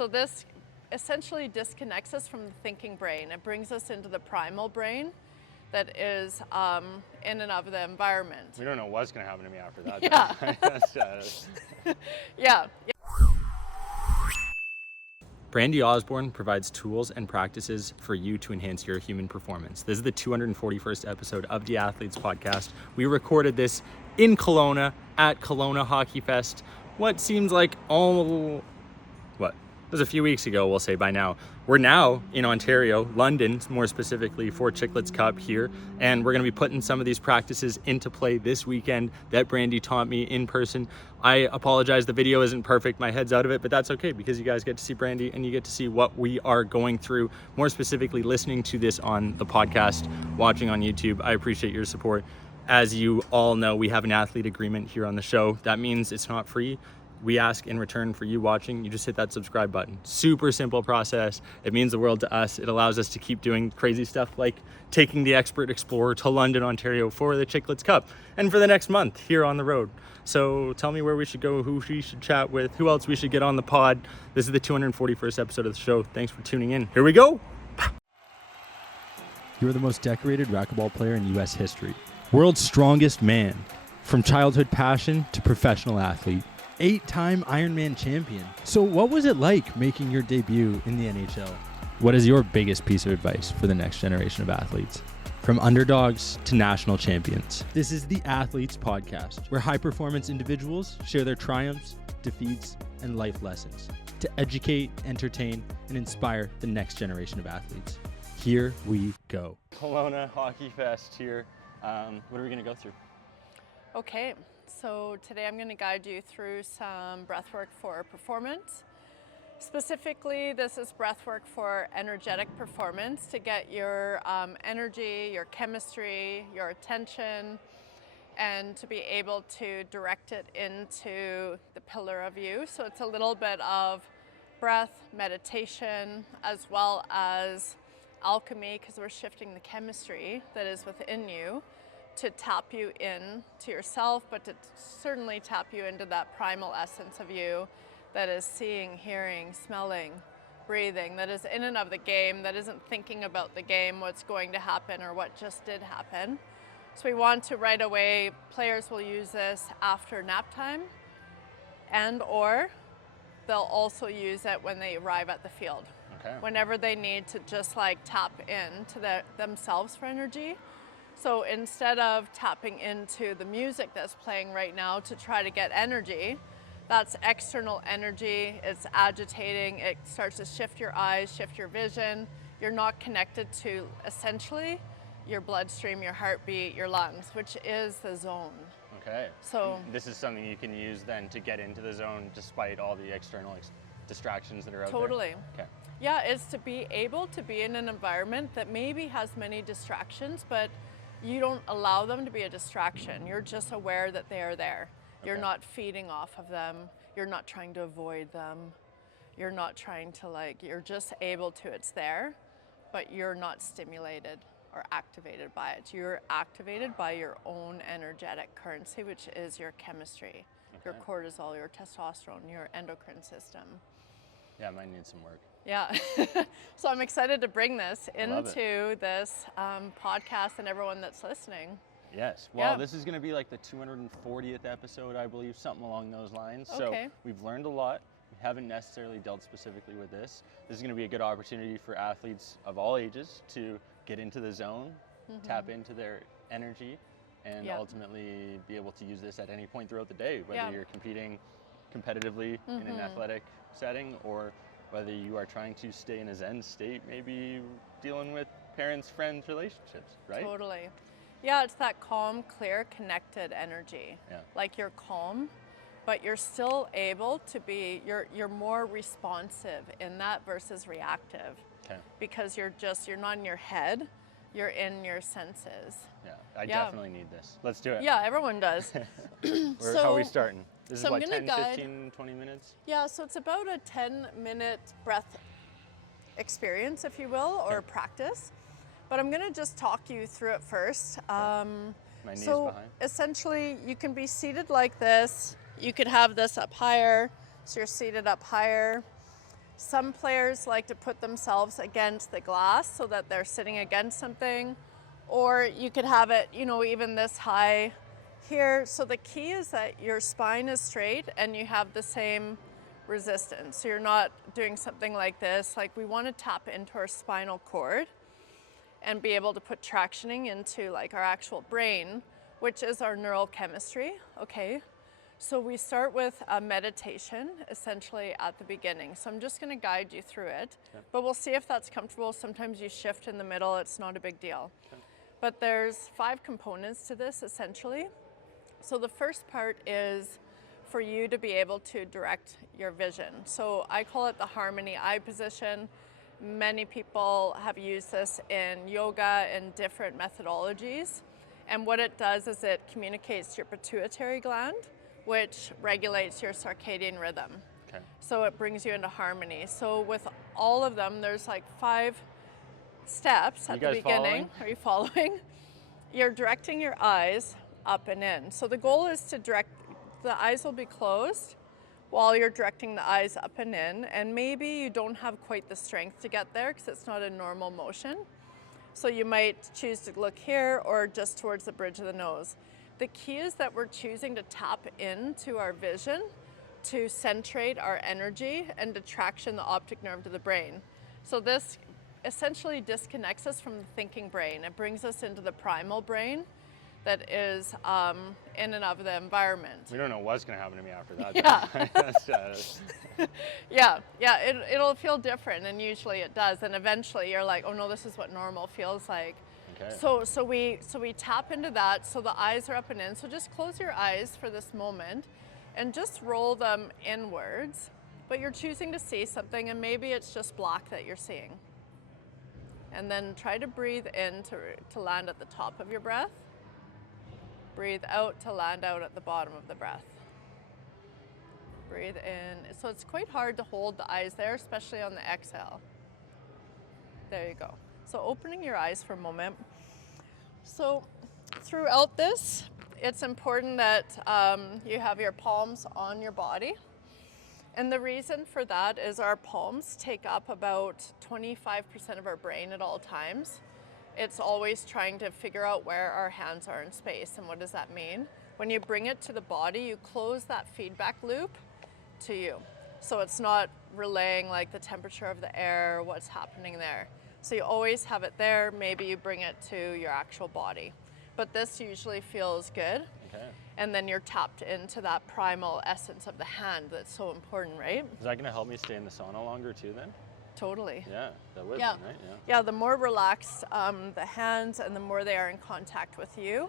So this essentially disconnects us from the thinking brain. It brings us into the primal brain that is in and of the environment. We don't know what's going to happen to me after that. Yeah. Yeah. Brandy Osborne provides tools and practices for you to enhance your human performance. This is the 241st episode of the Athletes Podcast. We recorded this in Kelowna at Kelowna Hockey Fest. What seems like it was a few weeks ago, we'll say by now. We're now in Ontario, London, more specifically for Chicklets Cup here, and we're going to be putting some of these practices into play this weekend that Brandy taught me in person. I apologize, the video isn't perfect, my head's out of it, but that's okay because you guys get to see Brandy and you get to see what we are going through, more specifically listening to this on the podcast, watching on YouTube. I appreciate your support. As you all know, we have an athlete agreement here on the show. That means it's not free. We ask in return for you watching, you just hit that subscribe button. Super simple process. It means the world to us. It allows us to keep doing crazy stuff like taking the Expert Explorer to London, Ontario for the Chicklets Cup and for the next month here on the road. So tell me where we should go, who we should chat with, who else we should get on the pod. This is the 241st episode of the show. Thanks for tuning in. Here we go. You're the most decorated racquetball player in U.S. history. World's strongest man. From childhood passion to professional athlete. 8-time Ironman champion. So what was it like making your debut in the NHL? What is your biggest piece of advice for the next generation of athletes? From underdogs to national champions. This is the Athletes Podcast, where high-performance individuals share their triumphs, defeats, and life lessons to educate, entertain, and inspire the next generation of athletes. Here we go. Kelowna Hockey Fest here. What are we going to go through? Okay, so today I'm going to guide you through some breathwork for performance. Specifically, this is breathwork for energetic performance to get your energy, your chemistry, your attention, and to be able to direct it into the pillar of you. So it's a little bit of breath, meditation, as well as alchemy, because we're shifting the chemistry that is within you to tap you in to yourself, but to certainly tap you into that primal essence of you that is seeing, hearing, smelling, breathing, that is in and of the game, that isn't thinking about the game, what's going to happen or what just did happen. So we want to right away, players will use this after nap time, and or they'll also use it when they arrive at the field. Okay. Whenever they need to just like tap into themselves for energy. So instead of tapping into the music that's playing right now to try to get energy, that's external energy, it's agitating, it starts to shift your eyes, shift your vision. You're not connected to essentially your bloodstream, your heartbeat, your lungs, which is the zone. Okay. So this is something you can use then to get into the zone despite all the external distractions that are out totally. there? Okay. Yeah, it's to be able to be in an environment that maybe has many distractions, but you don't allow them to be a distraction. You're just aware that they are there. You're not feeding off of them. You're not trying to avoid them. You're not trying to you're just able to, it's there, but you're not stimulated or activated by it. You're activated by your own energetic currency, which is your chemistry, your cortisol, your testosterone, your endocrine system. Yeah, mine needs some work. Yeah, so I'm excited to bring this into this podcast and everyone that's listening. Yes, well, this is going to be like the 240th episode, I believe, something along those lines. Okay. So we've learned a lot. We haven't necessarily dealt specifically with this. This is going to be a good opportunity for athletes of all ages to get into the zone, tap into their energy, and ultimately be able to use this at any point throughout the day, whether you're competing competitively in an athletic setting or whether you are trying to stay in a Zen state, maybe dealing with parents, friends, relationships, right? Totally. Yeah, it's that calm, clear, connected energy. Yeah. Like you're calm, but you're still able to be, you're more responsive in that versus reactive. Okay. Because you're not in your head, you're in your senses. Yeah, I definitely need this. Let's do it. Yeah, everyone does. How are we starting? This is I'm 10, 15, 20 minutes? Yeah, so it's about a 10-minute breath experience, if you will, or practice. But I'm going to just talk you through it first. My knees so behind. Essentially, you can be seated like this. You could have this up higher, so you're seated up higher. Some players like to put themselves against the glass so that they're sitting against something, or you could have it, you know, even this high here. So the key is that your spine is straight and you have the same resistance. So you're not doing something like this. Like, we want to tap into our spinal cord and be able to put tractioning into like our actual brain, which is our neural chemistry. Okay. So we start with a meditation essentially at the beginning. So I'm just going to guide you through it, but we'll see if that's comfortable. Sometimes you shift in the middle, it's not a big deal. But there's 5 components to this essentially. So the first part is for you to be able to direct your vision. So I call it the harmony eye position. Many people have used this in yoga and different methodologies. And what it does is it communicates to your pituitary gland, which regulates your circadian rhythm. Okay. So it brings you into harmony. So with all of them, there's like 5 steps at the beginning. Following? Are you following? You're directing your eyes up and in. So the goal is to direct, the eyes will be closed while you're directing the eyes up and in. And maybe you don't have quite the strength to get there because it's not a normal motion. So you might choose to look here or just towards the bridge of the nose. The key is that we're choosing to tap into our vision, to centrate our energy, and to traction the optic nerve to the brain. So this essentially disconnects us from the thinking brain. It brings us into the primal brain that is in and of the environment. We don't know what's going to happen to me after that. Yeah. It'll feel different, and usually it does. And eventually you're like, oh no, this is what normal feels like. Okay. So we tap into that. So the eyes are up and in. So just close your eyes for this moment and just roll them inwards. But you're choosing to see something, and maybe it's just black that you're seeing. And then try to breathe in to land at the top of your breath. Breathe out to land out at the bottom of the breath. Breathe in. So it's quite hard to hold the eyes there, especially on the exhale. There you go. So opening your eyes for a moment. So throughout this, it's important that you have your palms on your body. And the reason for that is our palms take up about 25% of our brain at all times. It's always trying to figure out where our hands are in space. And what does that mean? When you bring it to the body, you close that feedback loop to you. So it's not relaying like the temperature of the air, what's happening there. So you always have it there. Maybe you bring it to your actual body. But this usually feels good. Okay. And then you're tapped into that primal essence of the hand that's so important, right? Is that going to help me stay in the sauna longer too then? Totally. Yeah, that would, Yeah. right? Yeah, the more relaxed the hands and the more they are in contact with you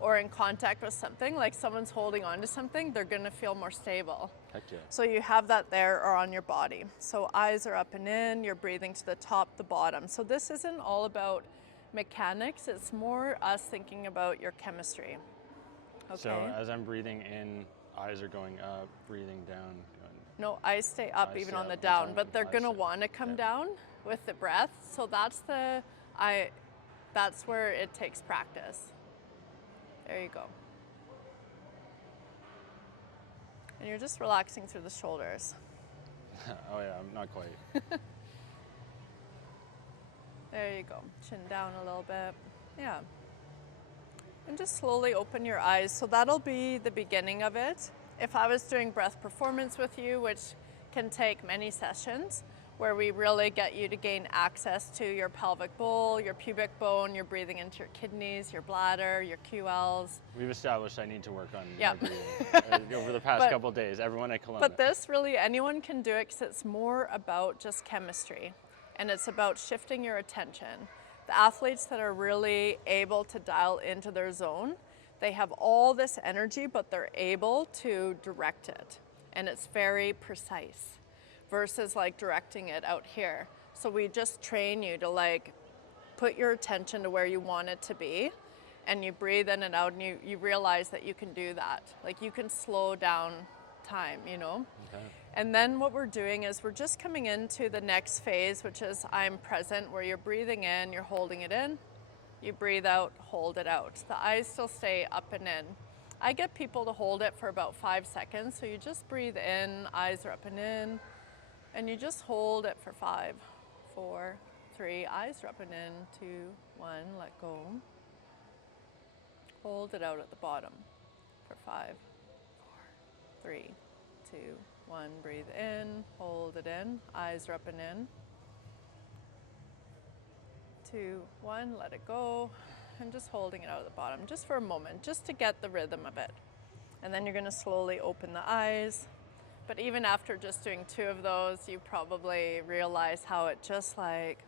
or in contact with something, like someone's holding on to something, they're going to feel more stable. Heck yeah. So you have that there or on your body. So eyes are up and in, you're breathing to the top, the bottom. So this isn't all about mechanics, it's more us thinking about your chemistry. Okay. So as I'm breathing in, eyes are going up, breathing down. No, eyes stay up Eyes even stay on the up, down, okay. but they're Eyes gonna stay- want to come yeah. down with the breath. So that's where it takes practice. There you go. And you're just relaxing through the shoulders. Oh yeah, I'm not quite. There you go. Chin down a little bit. Yeah. And just slowly open your eyes. So that'll be the beginning of it. If I was doing breath performance with you, which can take many sessions, where we really get you to gain access to your pelvic bowl, your pubic bone, you're breathing into your kidneys, your bladder, your QLs. We've established I need to work on Yeah. my breathing over the past But- couple of days. Everyone at Kelowna. But this really, anyone can do it because it's more about just chemistry and it's about shifting your attention. The athletes that are really able to dial into their zone, they have all this energy, but they're able to direct it. And it's very precise versus like directing it out here. So we just train you to like put your attention to where you want it to be, and you breathe in and out, and you realize that you can do that. Like you can slow down time, you know? Okay. And then what we're doing is we're just coming into the next phase, which is I'm present, where you're breathing in, you're holding it in, you breathe out, hold it out. The eyes still stay up and in. I get people to hold it for about 5 seconds. So you just breathe in, eyes are up and in, And you just hold it for 5, 4, 3, eyes dropping in, 2, 1, let go. Hold it out at the bottom for 5, 4, 3, 2, 1, breathe in, hold it in, eyes are up and in. 2, 1, let it go, and just holding it out at the bottom, just for a moment, just to get the rhythm of it. And then you're gonna slowly open the eyes. But even after just doing 2 of those, you probably realize how it just like,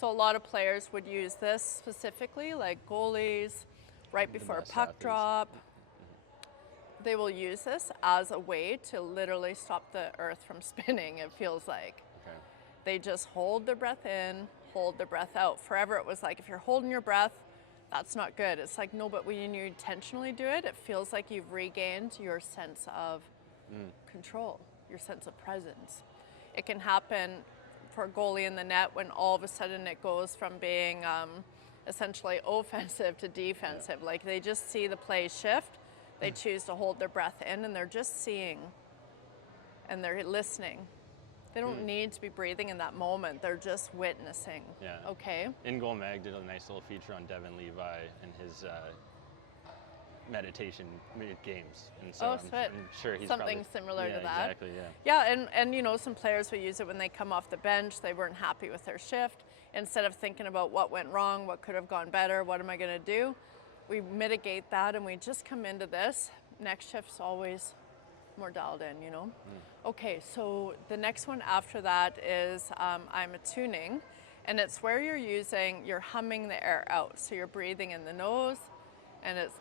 so a lot of players would use this specifically, like goalies, right before a puck drop. They will use this as a way to literally stop the earth from spinning, it feels like. Okay. They just hold their breath in, hold their breath out. Forever it was like, if you're holding your breath, that's not good. It's like, no, but when you intentionally do it, it feels like you've regained your sense of control, your sense of presence. It can happen for a goalie in the net when all of a sudden it goes from being essentially offensive to defensive. Yeah. Like they just see the play shift, they choose to hold their breath in, and they're just seeing and they're listening. They don't need to be breathing in that moment. They're just witnessing. Yeah. Okay. In Goal Mag did a nice little feature on Devin Levi and his meditation games, and so I'm sure he's something similar to that. Exactly. Yeah. Yeah, and you know, some players will use it when they come off the bench. They weren't happy with their shift. Instead of thinking about what went wrong, what could have gone better, what am I going to do, we mitigate that and we just come into this. Next shift's always more dialed in, you know. Okay, so the next one after that is I'm attuning, and it's where you're humming the air out. So you're breathing in the nose, and it's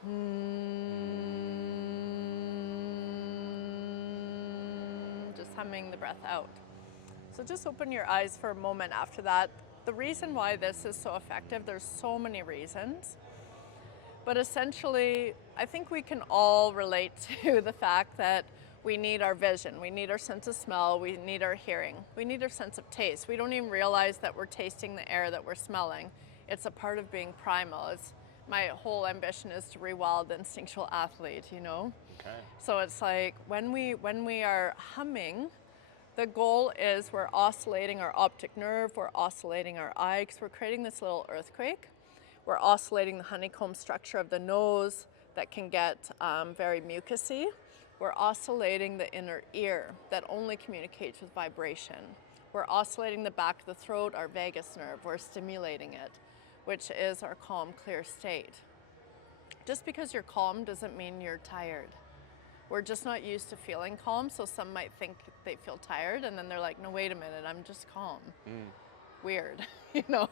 just humming the breath out. So just open your eyes for a moment after that. The reason why this is so effective, there's so many reasons, but essentially I think we can all relate to the fact that we need our vision, we need our sense of smell, we need our hearing, we need our sense of taste. We don't even realize that we're tasting the air that we're smelling. It's a part of being primal. My whole ambition is to rewild the instinctual athlete, you know? Okay. So it's like when we are humming, the goal is we're oscillating our optic nerve, we're oscillating our eye, because we're creating this little earthquake. We're oscillating the honeycomb structure of the nose that can get very mucousy. We're oscillating the inner ear that only communicates with vibration. We're oscillating the back of the throat, our vagus nerve. We're stimulating it, which is our calm, clear state. Just because you're calm doesn't mean you're tired. We're just not used to feeling calm, so some might think they feel tired, and then they're like, no, wait a minute, I'm just calm. Weird, you know?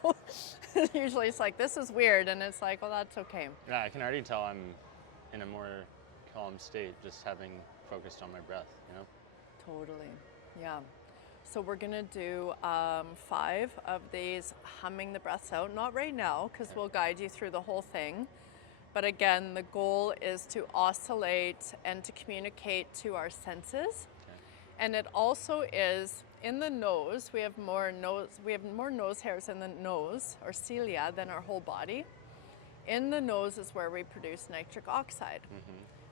Usually it's like, this is weird, and it's like, well, that's okay. Yeah, I can already tell I'm in a more calm state just having focused on my breath, you know? Totally, yeah. So we're gonna do 5 of these humming the breaths out, not right now, because we'll guide you through the whole thing. But again, the goal is to oscillate and to communicate to our senses. Okay. And it also is in the nose. We have more nose hairs in the nose, or cilia, than our whole body. In the nose is where we produce nitric oxide.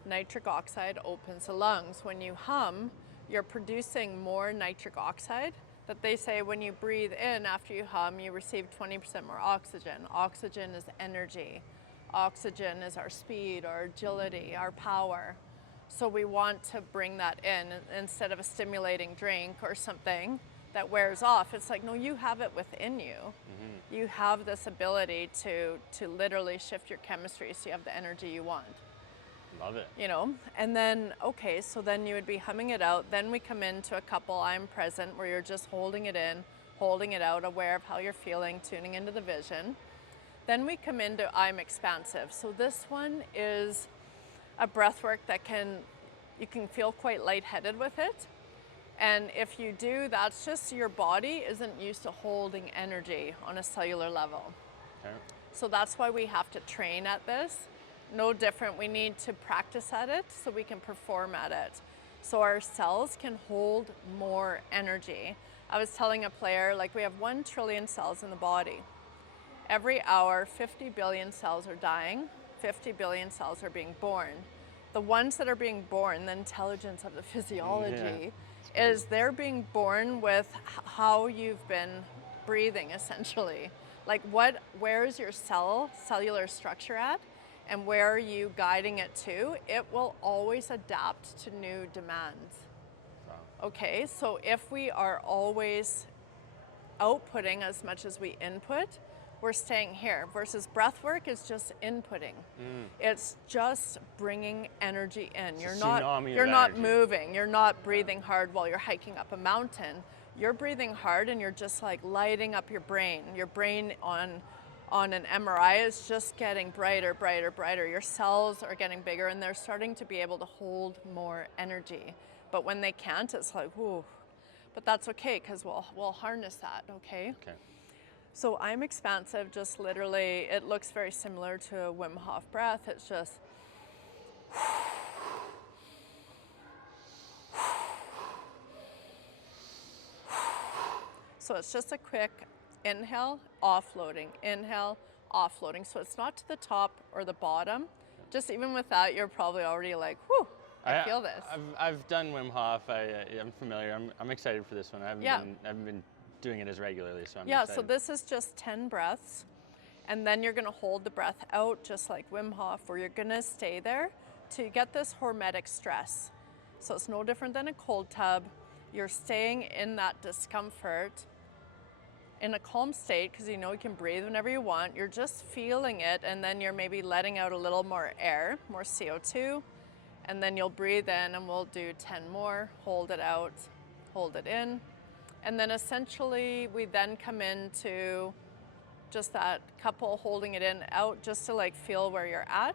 Nitric oxide opens the lungs. When you hum, you're producing more nitric oxide. That they say when you breathe in after you hum, you receive 20% more oxygen. Oxygen is energy. Oxygen is our speed, our agility, our power. So we want to bring that in instead of a stimulating drink or something that wears off. It's like, no, you have it within you. You have this ability to literally shift your chemistry so you have the energy you want. Love it. You know, and then, okay, so then you would be humming it out. Then we come into a couple I'm present where you're just holding it in, holding it out, aware of how you're feeling, tuning into the vision. Then we come into I'm expansive. So this one is a breath work that you can feel quite lightheaded with it. And if you do, that's just your body isn't used to holding energy on a cellular level. Okay. So that's why we have to train at this. No different, we need to practice at it so we can perform at it. So our cells can hold more energy. I was telling a player, like we have 1 trillion cells in the body. Every hour, 50 billion cells are dying, 50 billion cells are being born. The ones that are being born, the intelligence of the physiology, is they're being born with how you've been breathing, essentially. Like where is your cellular structure at, and where are you guiding it to? It will always adapt to new demands. Wow. Okay, so if we are always outputting as much as we input, we're staying here, versus breath work is just inputting. It's just bringing energy in. You're not energy. moving, you're not breathing hard while you're hiking up a mountain. You're breathing hard and you're just like lighting up your brain. Your brain on an MRI is just getting brighter, brighter, brighter. Your cells are getting bigger and they're starting to be able to hold more energy. But when they can't, it's like, whoo. But that's okay, because we'll harness that, okay? Okay. So I'm expansive, just literally, it looks very similar to a Wim Hof breath. It's just, so it's just a quick inhale, offloading, inhale, offloading. So it's not to the top or the bottom. Just even with that, you're probably already like, whew, I feel this. I've done Wim Hof. I'm familiar. I'm excited for this one. I haven't been doing it as regularly, so I'm excited. So this is just 10 breaths, and then you're gonna hold the breath out just like Wim Hof, where you're gonna stay there to get this hormetic stress. So it's no different than a cold tub. You're staying in that discomfort in a calm state, because you know you can breathe whenever you want. You're just feeling it, and then you're maybe letting out a little more air, more CO2, and then you'll breathe in, and we'll do 10 more, hold it out, hold it in. And then essentially we then come into just that couple holding it in, out, just to like feel where you're at.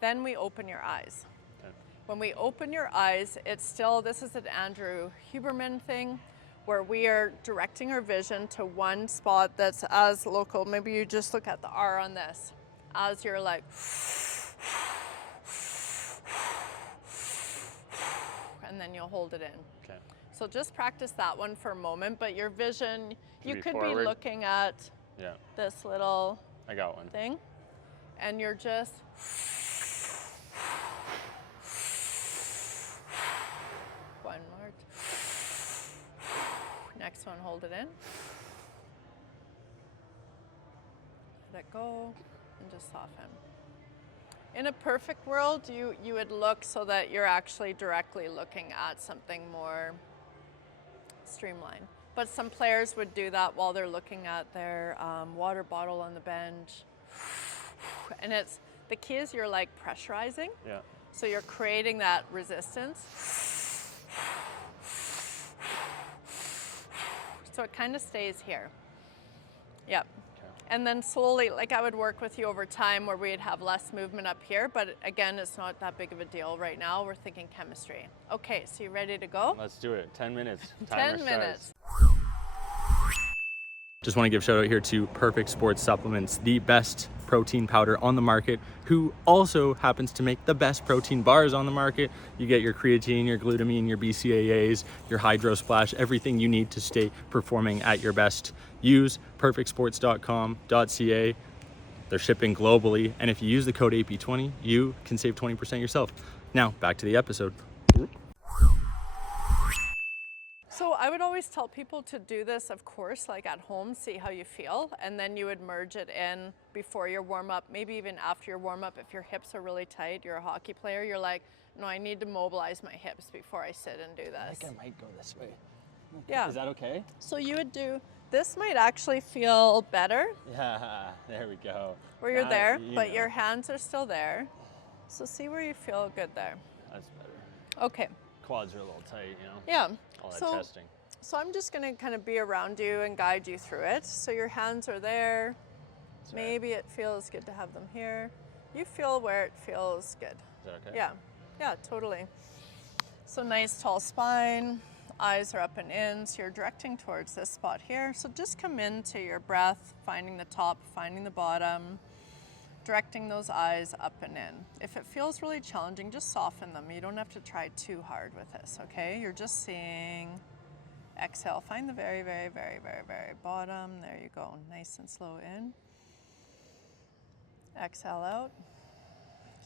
Then we open your eyes. Okay. When we open your eyes, it's still, this is an Andrew Huberman thing, where we are directing our vision to one spot that's as local. Maybe you just look at the R on this, as you're like, and then you'll hold it in. Okay. So just practice that one for a moment, but your vision, you could be forward. looking at this little I got one. thing, and you're just, one more, next one, hold it in, let it go, and just soften. In a perfect world, you would look so that you're actually directly looking at something more streamlined. But some players would do that while they're looking at their water bottle on the bench. And the key is you're like pressurizing. Yeah. So you're creating that resistance. So it kind of stays here. Yep. And then slowly, like I would work with you over time where we'd have less movement up here, but again, it's not that big of a deal right now. We're thinking chemistry. Okay, so you ready to go? Let's do it. 10 minutes. 10 minutes. Just want to give a shout out here to Perfect Sports Supplements, the best protein powder on the market, who also happens to make the best protein bars on the market. You get your creatine, your glutamine, your BCAAs, your Hydro Splash, everything you need to stay performing at your best. Use perfectsports.com.ca. They're shipping globally, and if you use the code AP20, you can save 20% yourself. Now, back to the episode. So I would always tell people to do this, of course, like at home, see how you feel, and then you would merge it in before your warm-up, maybe even after your warm-up. If your hips are really tight, you're a hockey player, you're like, no, I need to mobilize my hips before I sit and do this. I think I might go this way. Yeah. Is that okay? So you would do, this might actually feel better. Yeah, there we go. Where you're there, but know. your hands are still there. So see where you feel good there. That's better. Okay. Quads are a little tight, you know? Yeah. All that so, testing. So I'm just gonna kind of be around you and guide you through it. So your hands are there. Sorry. Maybe it feels good to have them here. You feel where it feels good. Is that okay? Yeah, totally. So nice tall spine, eyes are up and in, so you're directing towards this spot here. So just come into your breath, finding the top, finding the bottom, directing those eyes up and in. If it feels really challenging, just soften them. You don't have to try too hard with this, okay? You're just seeing, exhale, find the very, very, very, very, very bottom. There you go, nice and slow in. Exhale out.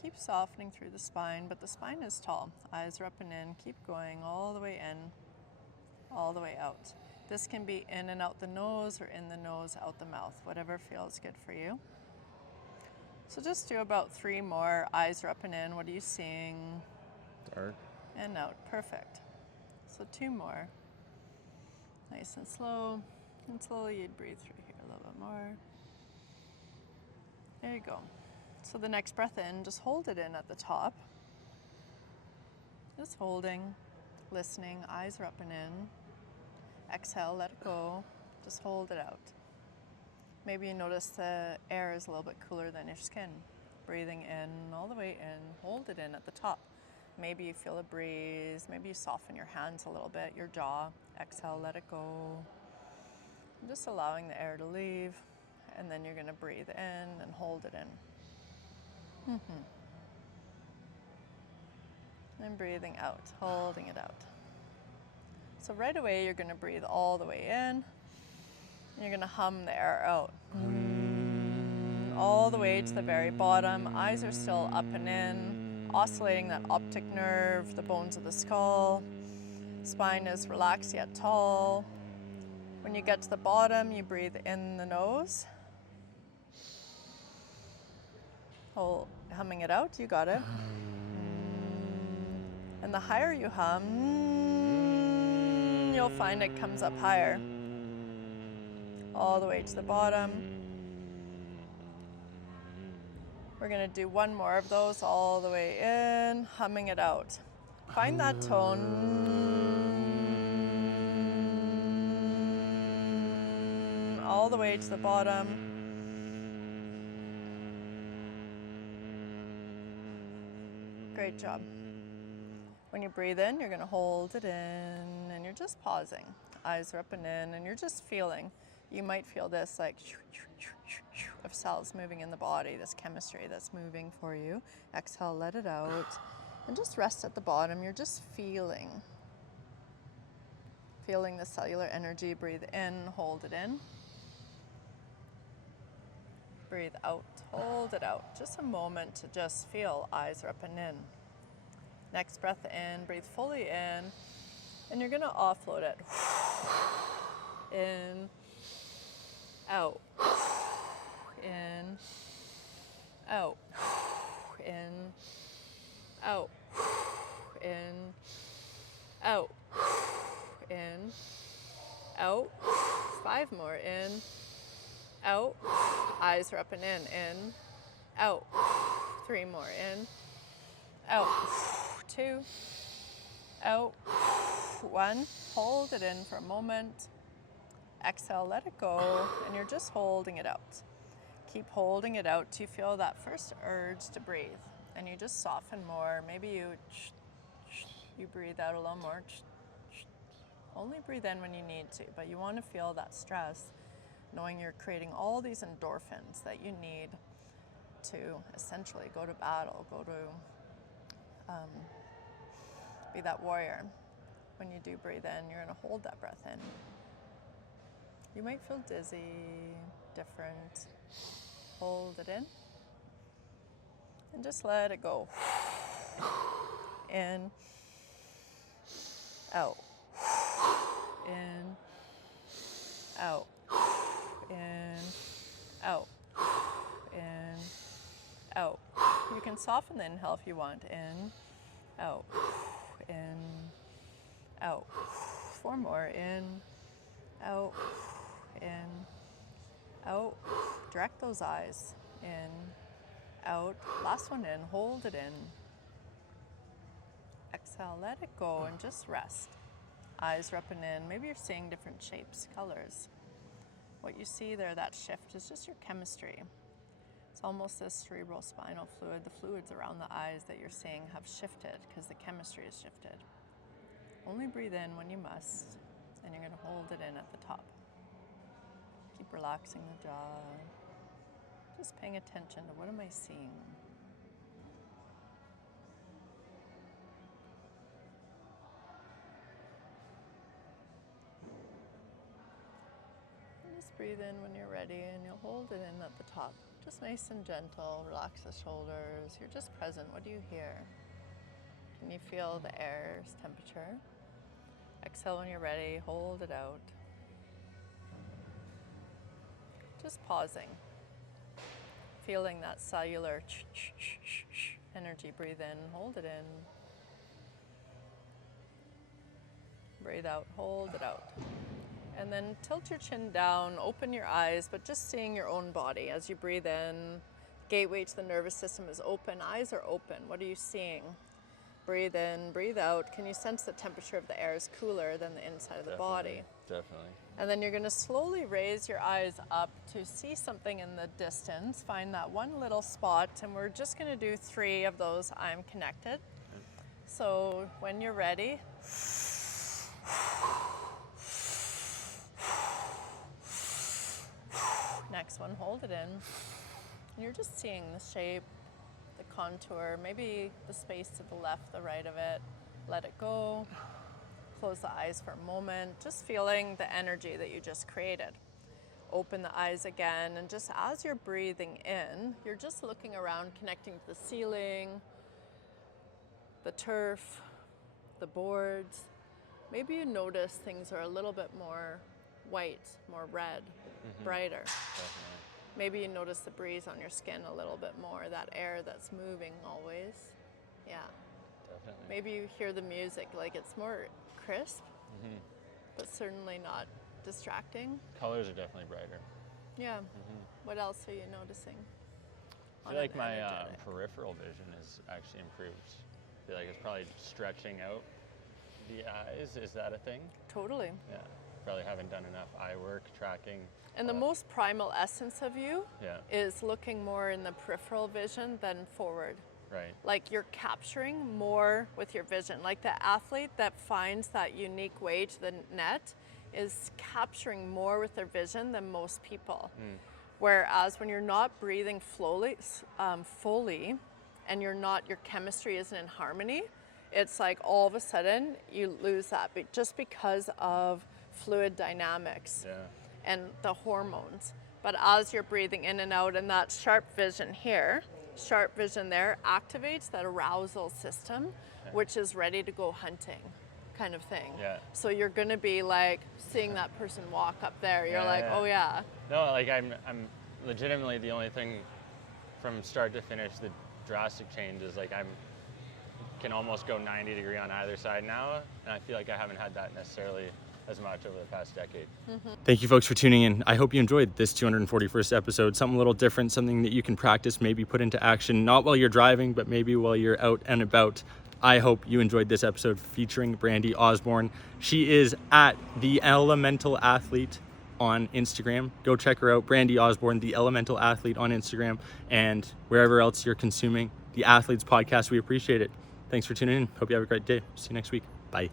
Keep softening through the spine, but the spine is tall. Eyes are up and in, keep going all the way in. all the way out. This can be in and out the nose or in the nose, out the mouth, whatever feels good for you. So just do about 3 more. Eyes are up and in. What are you seeing? Dark. And out. Perfect. So 2 more. Nice and slow. And slowly you'd breathe through here a little bit more. There you go. So the next breath in, just hold it in at the top. Just holding, listening. Eyes are up and in. Exhale, let it go. Just hold it out. Maybe you notice the air is a little bit cooler than your skin. Breathing in, all the way in, hold it in at the top. Maybe you feel a breeze, maybe you soften your hands a little bit, your jaw. Exhale, let it go. And just allowing the air to leave, and then you're gonna breathe in and hold it in. And breathing out, holding it out. So right away, you're gonna breathe all the way in. You're gonna hum the air out. All the way to the very bottom. Eyes are still up and in, oscillating that optic nerve, the bones of the skull. Spine is relaxed yet tall. When you get to the bottom, you breathe in the nose. Hold, humming it out, you got it. And the higher you hum, you'll find it comes up higher. All the way to the bottom. We're gonna do 1 more of those all the way in, humming it out. Find that tone all the way to the bottom. Great job. When you breathe in, you're gonna hold it in and you're just pausing. Eyes are up and in and you're just feeling. You might feel this like of cells moving in the body, this chemistry that's moving for you. Exhale, let it out. And just rest at the bottom. You're just feeling the cellular energy. Breathe in, hold it in. Breathe out, hold it out. Just a moment to just feel. Eyes are up and in. Next breath in, breathe fully in. And you're gonna offload it. In, out. In, out. In, out. In, out. In, out. 5 more. In, out. Eyes are up and in, out. 3 more. In, out. 2, out. 1. Hold it in for a moment. Exhale, let it go, and you're just holding it out. Keep holding it out till you feel that first urge to breathe, and you just soften more. Maybe you breathe out a little more. Only breathe in when you need to, but you want to feel that stress, knowing you're creating all these endorphins that you need to essentially go to battle, go to be that warrior. When you do breathe in, you're going to hold that breath in. You might feel dizzy, different. Hold it in. And just let it go. In, out. In, out. In, out. In, out. You can soften the inhale if you want. In, out. In, out. 4 more. In, out. In, out. Direct those eyes. In, out. Last one in. Hold it in. Exhale. Let it go and just rest. Eyes are up and in. Maybe you're seeing different shapes, colors. What you see there, that shift, is just your chemistry. It's almost this cerebral spinal fluid. The fluids around the eyes that you're seeing have shifted because the chemistry has shifted. Only breathe in when you must, and you're going to hold it in at the top. Keep relaxing the jaw. Just paying attention to what am I seeing. And just breathe in when you're ready, and you'll hold it in at the top. Just nice and gentle. Relax the shoulders. You're just present. What do you hear? Can you feel the air's temperature? Exhale when you're ready, hold it out. Just pausing. Feeling that cellular energy. Breathe in, hold it in. Breathe out, hold it out. And then tilt your chin down, open your eyes, but just seeing your own body. As you breathe in, gateway to the nervous system is open, eyes are open. What are you seeing? Breathe in, breathe out. Can you sense the temperature of the air is cooler than the inside of the body? Definitely. And then you're going to slowly raise your eyes up to see something in the distance. Find that one little spot, and we're just going to do 3 of those I'm connected. So when you're ready, next one, hold it in. And you're just seeing the shape, the contour, maybe the space to the left, the right of it. Let it go. Close the eyes for a moment, just feeling the energy that you just created. Open the eyes again, and just as you're breathing in, you're just looking around, connecting to the ceiling, the turf, the boards. Maybe you notice things are a little bit more white, more red, brighter. Definitely. Maybe you notice the breeze on your skin a little bit more, that air that's moving always. Yeah. Definitely. Maybe you hear the music, like it's more crisp, but certainly not distracting. Colors are definitely brighter. Yeah. What else are you noticing? I feel like my peripheral vision is actually improved. I feel like it's probably stretching out the eyes. Is that a thing? Totally. Yeah. Probably haven't done enough eye work, tracking. And the most primal essence of you Yeah. is looking more in the peripheral vision than forward. Right. Like you're capturing more with your vision. Like the athlete that finds that unique way to the net is capturing more with their vision than most people. Whereas when you're not breathing fully, and your chemistry isn't in harmony, it's like all of a sudden you lose that, but just because of fluid dynamics and the hormones. But as you're breathing in and out, and that sharp vision here, sharp vision there activates that arousal system, which is ready to go hunting kind of thing. Yeah. So you're going to be like seeing that person walk up there. You're oh yeah. No, like I'm legitimately the only thing from start to finish, the drastic change is like can almost go 90 degree on either side now, and I feel like I haven't had that necessarily as much over the past decade. Thank you folks for tuning in. I hope you enjoyed this 241st episode, something a little different, something that you can practice, maybe put into action, not while you're driving, but maybe while you're out and about. I hope you enjoyed this episode featuring Brandy Osborne. She is at The Elemental Athlete on Instagram. Go check her out, Brandy Osborne, The Elemental Athlete on Instagram, and wherever else you're consuming the Athletes Podcast. We appreciate it. Thanks for tuning in. Hope you have a great day. See you next week. Bye.